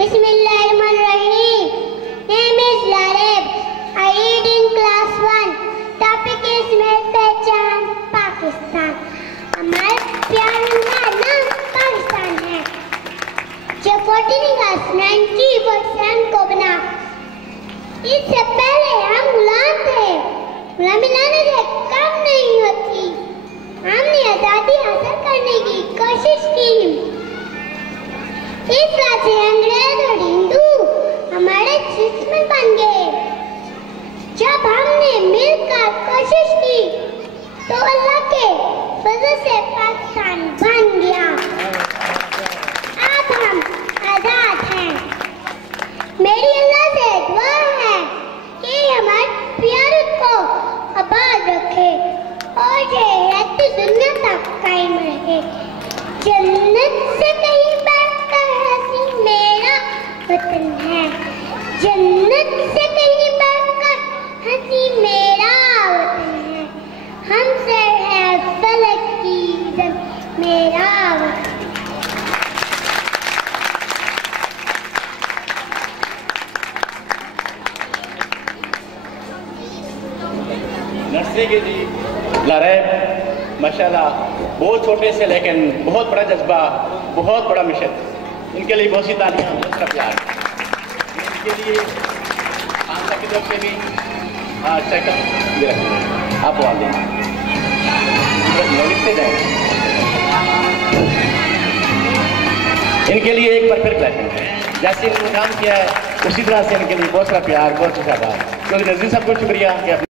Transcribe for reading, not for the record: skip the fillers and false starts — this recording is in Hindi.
Bismillahirrahmanirrahim. Name is Lareb. I read in class 1. Topic is मेरी पहचान पाकिस्तान. हमारा प्यारा नाम पाकिस्तान है. जब 14 अगस्त 1947 को बना, इससे पहले हम गुलाम थे. गुलामी लाने से कम नहीं होती. हमने आजादी हासिल करने की कोशिश की. इस बात से अंग्रेज और हिंदू हमारे दुश्मन बन गए. जब हमने मिलकर कोशिश की तो अल्लाह के फजल से पाकिस्तान बन गया. अब हम आजाद हैं. मेरी अल्लाह से दुआ है कि हमारे प्यारे को आबाद रखे और ये रहती दुनिया तक कायम रहे. जन्नत से कहीं बढ़कर हसीन मेरा वतन है. जन्नत से कहीं बढ़कर हसीन मेरा वतन है. हमसे है फलक की इज्जत मेरा वतन. नर्सरी के जी लारैब माशाल्लाह बहुत छोटे से लेकिन बहुत बड़ा जज्बा, बहुत बड़ा मिशन. इनके लिए बहुत सी तालियां, बहुत सा प्यार. इनके लिए आंसर की तरफ से भी साइकिल ये रखेंगे. आप बोल दें लिखते जाए. इनके लिए एक बार फिर क्लैपिंग. जैसे इन्होंने काम किया है उसी तरह से इनके लिए बहुत सारा प्यार, बहुत सा आभार. क्योंकि नज़ीर साहब को शुक्रिया कि